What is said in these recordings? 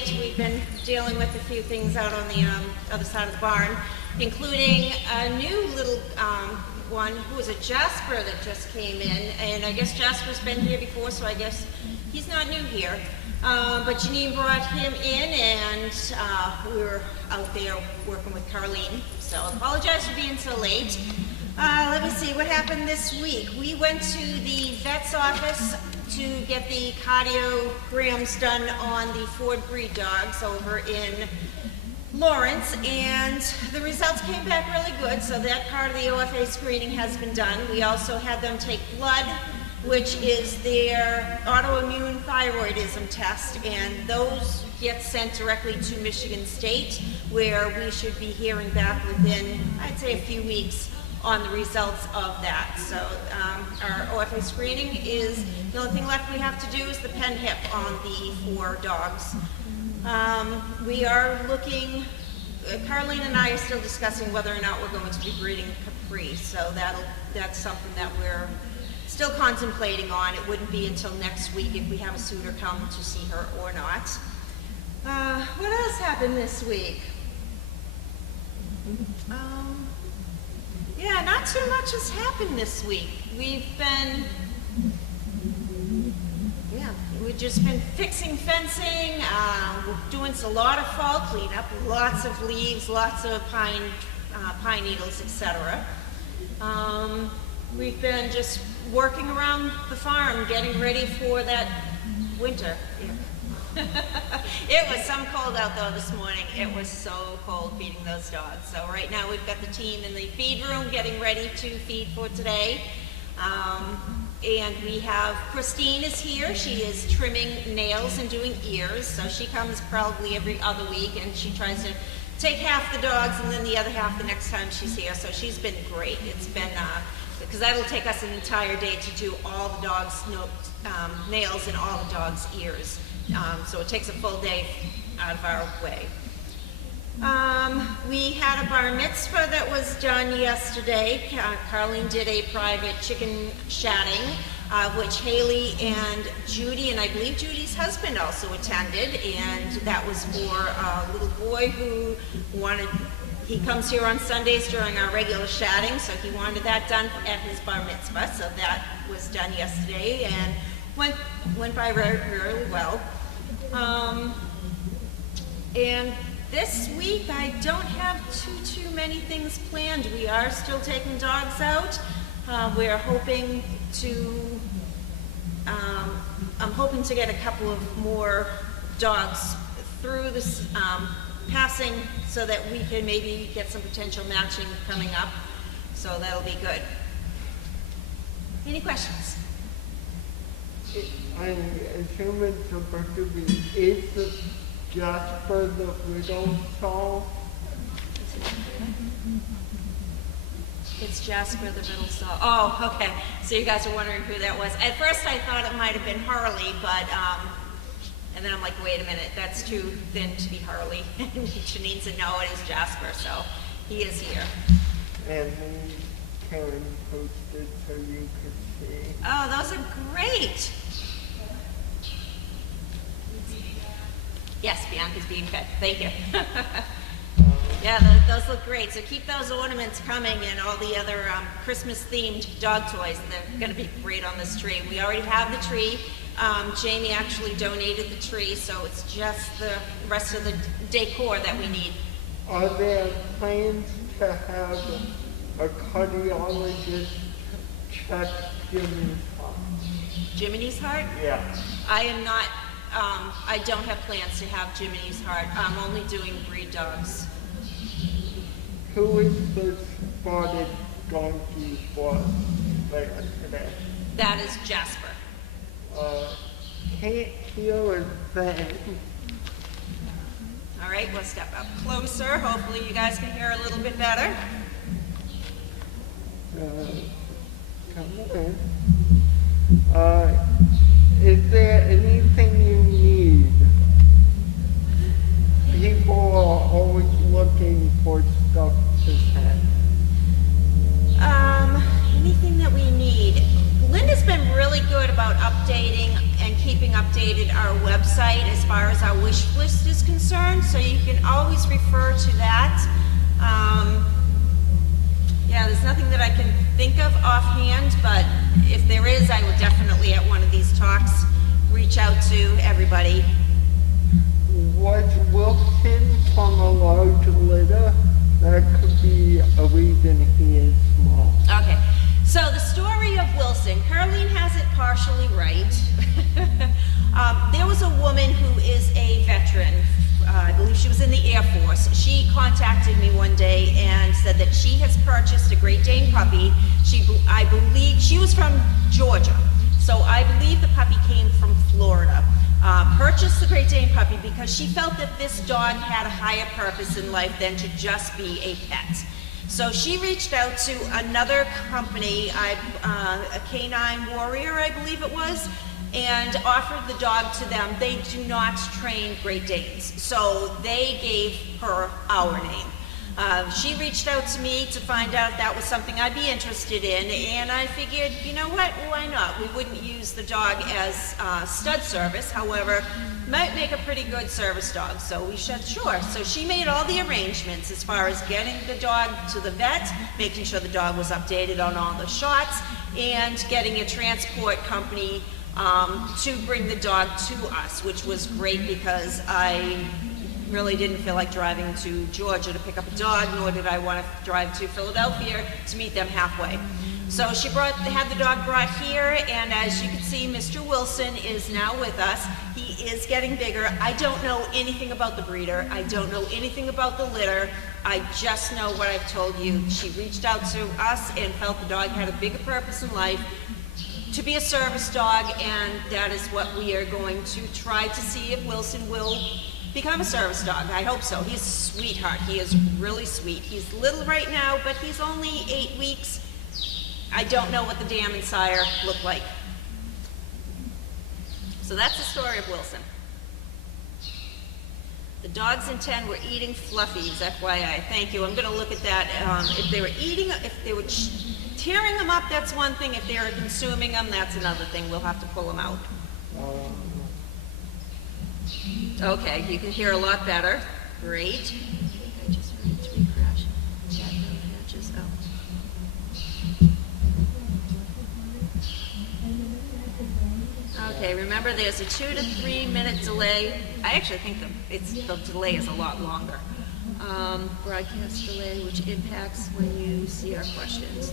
late. We've been dealing with a few things out on the other side of the barn, including a new little one who was a Jasper that just came in. And I guess Jasper's been here before, so I guess he's not new here. But Janine brought him in, and we were out there working with Carlene. So I apologize for being so late. Let me see what happened this week. We went to the vet's office to get the cardiograms done on the Ford breed dogs over in Lawrence, and the results came back really good, so that part of the OFA screening has been done. We also had them take blood, which is their autoimmune thyroidism test, and those get sent directly to Michigan State, where we should be hearing back within, I'd say, a few weeks on the results of that. So our OFA screening is, the only thing left we have to do is the pen hip on the 4 dogs. We are looking, Carlene and I are still discussing whether or not we're going to be breeding Capri, so that's something that we're still contemplating on. It wouldn't be until next week if we have a suitor come to see her or not. What else happened this week? Yeah, not too much has happened this week. We've just been fixing fencing, doing a lot of fall cleanup, lots of leaves, lots of pine needles, etc. We've been just working around the farm, getting ready for that winter. It was some cold out though this morning. It was so cold feeding those dogs. So right now we've got the team in the feed room getting ready to feed for today. And we have, Christine is here. She is trimming nails and doing ears. So she comes probably every other week, and she tries to take half the dogs and then the other half the next time she's here. So she's been great. It's been, because that'll take us an entire day to do all the dogs' nails and all the dogs' ears. So it takes a full day out of our way. We had a bar mitzvah that was done yesterday. Carlene did a private chicken shatting, which Haley and Judy, and I believe Judy's husband also attended, and that was for a little boy who he comes here on Sundays during our regular shatting, so he wanted that done at his bar mitzvah, so that was done yesterday, and went by really well. And this week I don't have too many things planned. We are still taking dogs out. We're hoping to, I'm hoping to get a couple of more dogs through this passing so that we can maybe get some potential matching coming up. So that'll be good. Any questions? I assume it's supposed to be, is it just for the widow soul? It's Jasper the Middle Saw. Oh, okay. So you guys are wondering who that was. At first I thought it might have been Harley, but, and then I'm like, wait a minute, that's too thin to be Harley. And Janine said, no, it is Jasper, so he is here. And then Karen posted so you could see. Oh, those are great. Yes, Bianca's being fed. Thank you. Yeah, those look great. So keep those ornaments coming and all the other Christmas-themed dog toys. They're going to be great on this tree. We already have the tree. Jamie actually donated the tree, so it's just the rest of the decor that we need. Are there plans to have a cardiologist check Jimmy's heart? Jiminy's heart? Yeah. I am not, I don't have plans to have Jiminy's heart. I'm only doing breed dogs. Who is the spotted donkey for later today? That is Jasper. Can't hear a thing. All right, we'll step up closer. Hopefully you guys can hear a little bit better. Come on. Is there anything you need? People are always looking for stuff to say. Anything that we need. Lynn has been really good about updating and keeping updated updated our website as far as our wish list is concerned, so you can always refer to that. Yeah, there's nothing that I can think of offhand, but if there is, I will definitely at one of these talks reach out to everybody. Was Wilson from a large litter? That could be a reason he is small. Okay, so the story of Wilson, Caroline has it partially right. There was a woman who is a veteran. I believe she was in the Air Force. She contacted me one day and said that she has purchased a Great Dane puppy. I believe she was from Georgia, so I believe the puppy came from Florida. Purchased the Great Dane puppy because she felt that this dog had a higher purpose in life than to just be a pet. So she reached out to another company, a Canine Warrior, I believe it was, and offered the dog to them. They do not train Great Danes, so they gave her our name. She reached out to me to find out if that was something I'd be interested in, and I figured, you know what, why not? We wouldn't use the dog as stud service, however, might make a pretty good service dog, so we said sure. So she made all the arrangements as far as getting the dog to the vet, making sure the dog was updated on all the shots, and getting a transport company to bring the dog to us, which was great because I really didn't feel like driving to Georgia to pick up a dog, nor did I want to drive to Philadelphia to meet them halfway. So she had the dog brought here, and as you can see, Mr. Wilson is now with us. He is getting bigger. I don't know anything about the breeder. I don't know anything about the litter. I just know what I've told you. She reached out to us and felt the dog had a bigger purpose in life, to be a service dog, and that is what we are going to try to see if Wilson will become a service dog. I hope so. He's a sweetheart. He is really sweet. He's little right now, but he's only 8 weeks. I don't know what the dam and sire look like. So that's the story of Wilson. The dogs in 10 were eating fluffies, FYI. Thank you. I'm going to look at that. If they were eating, if they were tearing them up, that's one thing. If they were consuming them, that's another thing. We'll have to pull them out. Okay, you can hear a lot better. Great. I think I just heard a tree crash. That no hatches out. Okay, remember there's a 2 to 3 minute delay. I actually think the delay is a lot longer. Broadcast delay, which impacts when you see our questions.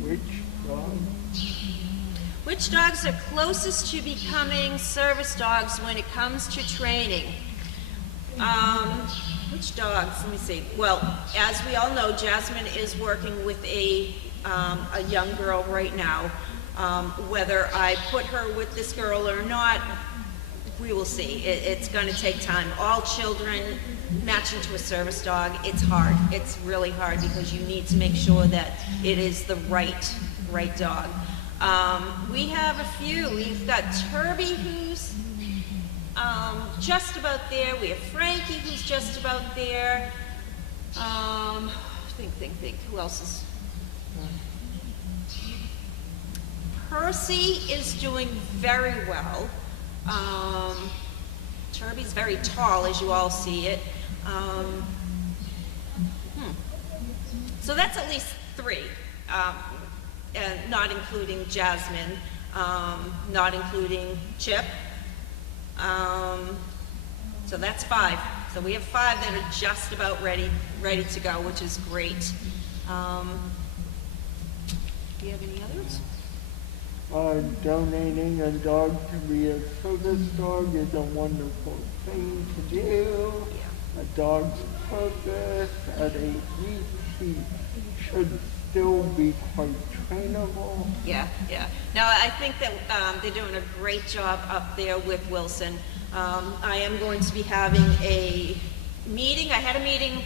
Which dog? Which dogs are closest to becoming service dogs when it comes to training? Which dogs? Let me see. Well, as we all know, Jasmine is working with a young girl right now. Whether I put her with this girl or not, we will see. It's going to take time. All children matching to a service dog, it's hard. It's really hard because you need to make sure that it is the right dog. We have a few. We've got Turby, who's just about there. We have Frankie, who's just about there. Think. Who else is? Percy is doing very well. Turby's very tall, as you all see it. So that's at least 3. And not including Jasmine, not including Chip. So that's 5. So we have 5 that are just about ready to go, which is great. Do you have any others? Donating a dog to be a service dog is a wonderful thing to do. Yeah. A dog's purpose at 8 weeks, he should still be quite trainable. Yeah. No, I think that they're doing a great job up there with Wilson. I am going to be having a meeting. I had a meeting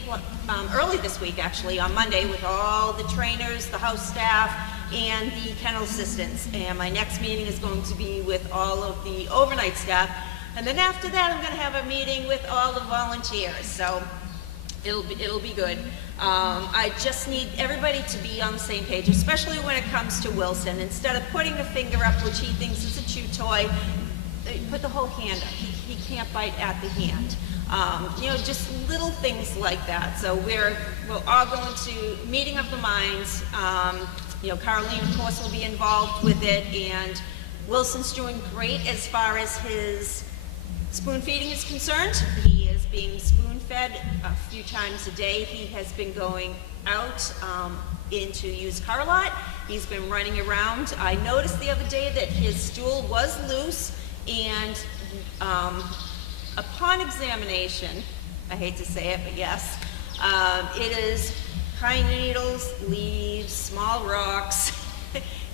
early this week, actually, on Monday, with all the trainers, the house staff, and the kennel assistants. And my next meeting is going to be with all of the overnight staff. And then after that, I'm going to have a meeting with all the volunteers. So It'll be good. I just need everybody to be on the same page, especially when it comes to Wilson. Instead of putting the finger up, which he thinks is a chew toy, put the whole hand up. He can't bite at the hand. You know, just little things like that. So we're all going to meeting of the minds. You know, Caroline, of course, will be involved with it, and Wilson's doing great as far as his spoon feeding is concerned. He is being spoon fed a few times a day. He has been going out into used car lot. He's been running around. I noticed the other day that his stool was loose, and upon examination, I hate to say it, but yes, it is pine needles, leaves, small rocks,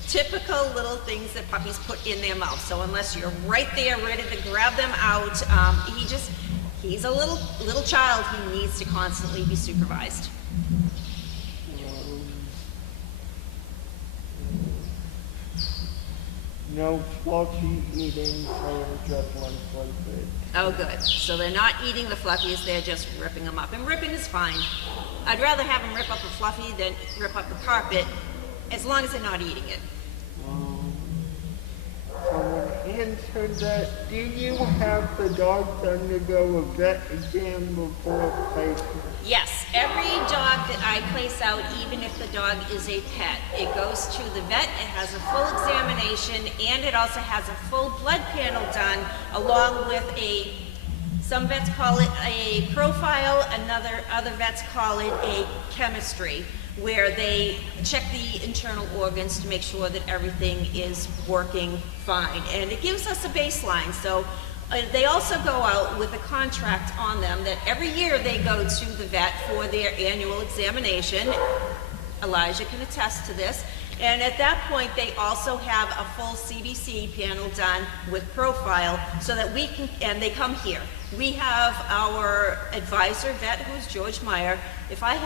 typical little things that puppies put in their mouth. So unless you're right there ready to grab them out, he's a little child. He needs to constantly be supervised. No fluffy eating, so just one flavor. Oh, good. So they're not eating the fluffies, they're just ripping them up. And ripping is fine. I'd rather have them rip up a fluffy than rip up the carpet, as long as they're not eating it. Someone answered that. Do you have the dogs undergo a vet exam before placement? Yes, every dog that I place out, even if the dog is a pet, it goes to the vet, it has a full examination, and it also has a full blood panel done, along with some vets call it a profile, other vets call it a chemistry, where they check the internal organs to make sure that everything is working fine. And it gives us a baseline. So they also go out with a contract on them that every year they go to the vet for their annual examination. Elijah can attest to this. And at that point, they also have a full CBC panel done with profile so that we can, and they come here. We have our advisor vet, who's George Meyer. If I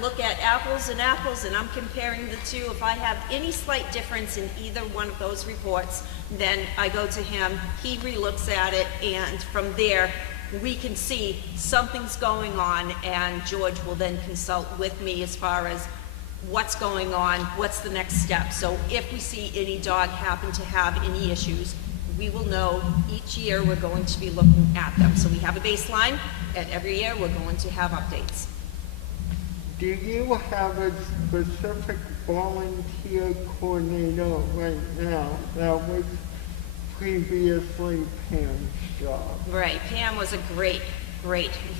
look at apples and apples and I'm comparing the two, if I have any slight difference in either one of those reports, then I go to him, he re-looks at it, and from there, we can see something's going on, and George will then consult with me as far as what's going on, what's the next step. So if we see any dog happen to have any issues, we will know each year we're going to be looking at them. So we have a baseline, and every year we're going to have updates. Do you have a specific volunteer coordinator right now? That was previously Pam's job. Right, Pam was a great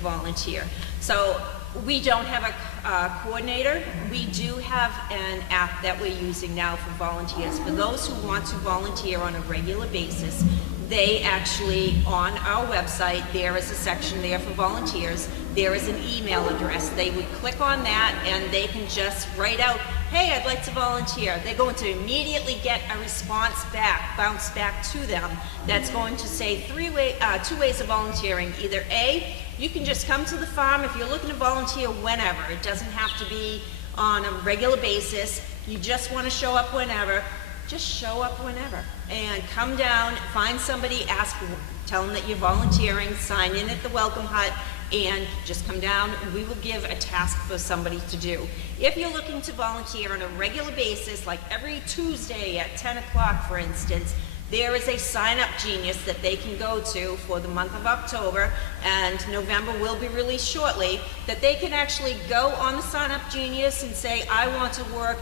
volunteer. So we don't have a coordinator. We do have an app that we're using now for volunteers. For those who want to volunteer on a regular basis, they actually, on our website, there is a section there for volunteers. There is an email address. They would click on that and they can just write out, hey, I'd like to volunteer. They're going to immediately get a response back, bounce back to them, that's going to say two ways of volunteering. Either A, you can just come to the farm if you're looking to volunteer whenever. It doesn't have to be on a regular basis. You just want to show up whenever. Just show up whenever and come down, find somebody, tell them that you're volunteering, sign in at the welcome hut, and just come down and we will give a task for somebody to do. If you're looking to volunteer on a regular basis, like every Tuesday at 10 o'clock, for instance, there is a sign-up genius that they can go to for the month of October, and November will be released shortly, that they can actually go on the sign-up genius and say, I want to work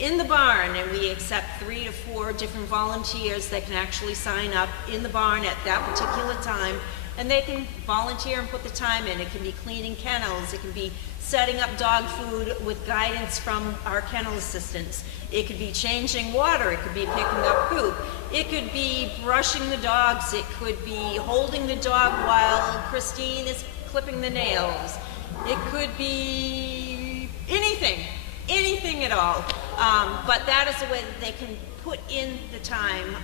in the barn, and we accept 3 to 4 different volunteers that can actually sign up in the barn at that particular time, and they can volunteer and put the time in. It can be cleaning kennels, it can be setting up dog food with guidance from our kennel assistants. It could be changing water, it could be picking up poop, it could be brushing the dogs, it could be holding the dog while Christine is clipping the nails. It could be anything at all. But that is the way that they can put in the time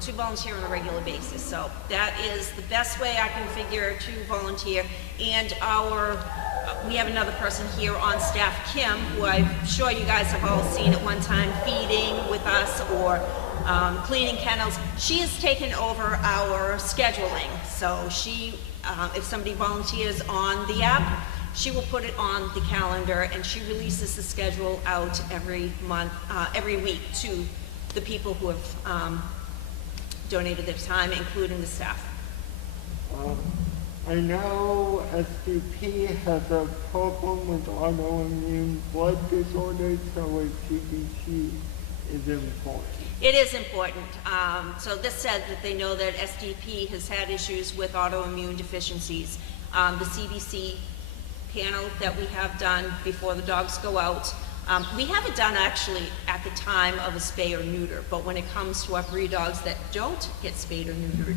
to volunteer on a regular basis. So that is the best way I can figure to volunteer. And we have another person here on staff, Kim, who I'm sure you guys have all seen at one time feeding with us or cleaning kennels. She has taken over our scheduling. So she, if somebody volunteers on the app, she will put it on the calendar, and she releases the schedule out every month, every week to the people who have donated their time, including the staff. I know SDP has a problem with autoimmune blood disorders, so a CBC is important. It is important. So this said that they know that SDP has had issues with autoimmune deficiencies. The CBC panel that we have done before the dogs go out, we have it done actually at the time of a spay or neuter, but when it comes to our breed dogs that don't get spayed or neutered,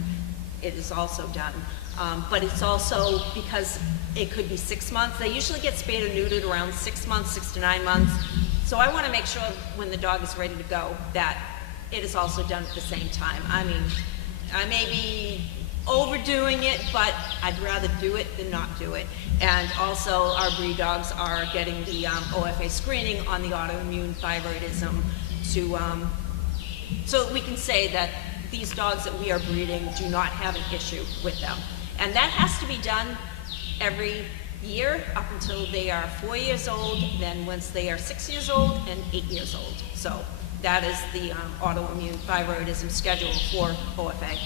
it is also done. But it's also because it could be 6 months. They usually get spayed or neutered around 6 months, 6 to 9 months. So I want to make sure when the dog is ready to go that it is also done at the same time. I mean, I may be overdoing it, but I'd rather do it than not do it. And also our breed dogs are getting the OFA screening on the autoimmune thyroidism to, so we can say that these dogs that we are breeding do not have an issue with them. And that has to be done every year up until they are 4 years old, then once they are 6 years old and 8 years old. So that is the autoimmune thyroidism schedule for OFA.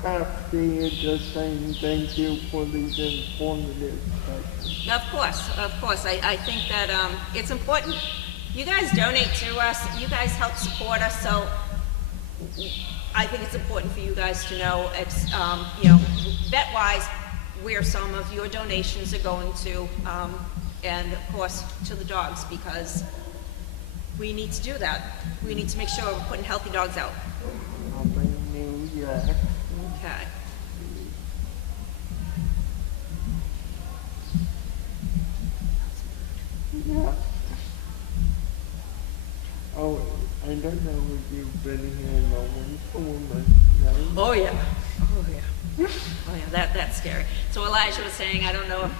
Crafty is just saying thank you for these informative sessions. Of course. I think that it's important. You guys donate to us, you guys help support us, so I think it's important for you guys to know, you know, vet-wise, where some of your donations are going to, and of course to the dogs, because we need to do that. We need to make sure we're putting healthy dogs out. Okay. Yeah. Oh, I don't know if you've been here in a winter woman, right? Oh yeah. Oh yeah. Oh yeah, that's scary. So Elijah was saying, I don't know if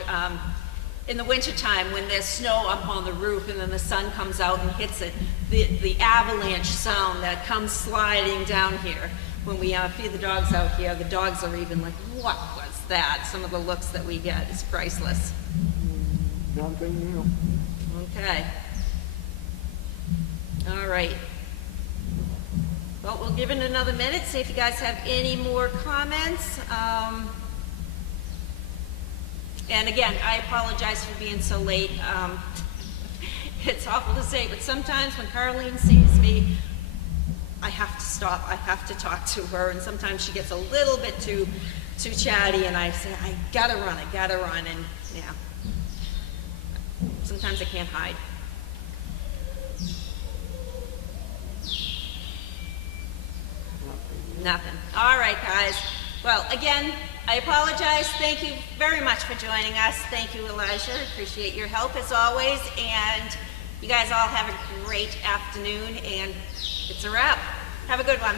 in the wintertime when there's snow up on the roof and then the sun comes out and hits it, the avalanche sound that comes sliding down here. When we feed the dogs out here, the dogs are even like, what was that? Some of the looks that we get is priceless. Nothing new. Okay. All right. Well, we'll give it another minute, see if you guys have any more comments. And again, I apologize for being so late. It's awful to say, but sometimes when Carlene sees me, I have to stop, I have to talk to her, and sometimes she gets a little bit too chatty, and I say, I gotta run, and yeah. Sometimes I can't hide. Nothing. All right, guys. Well, again, I apologize. Thank you very much for joining us. Thank you, Elijah. Appreciate your help as always, and you guys all have a great afternoon, and it's a wrap. Have a good one.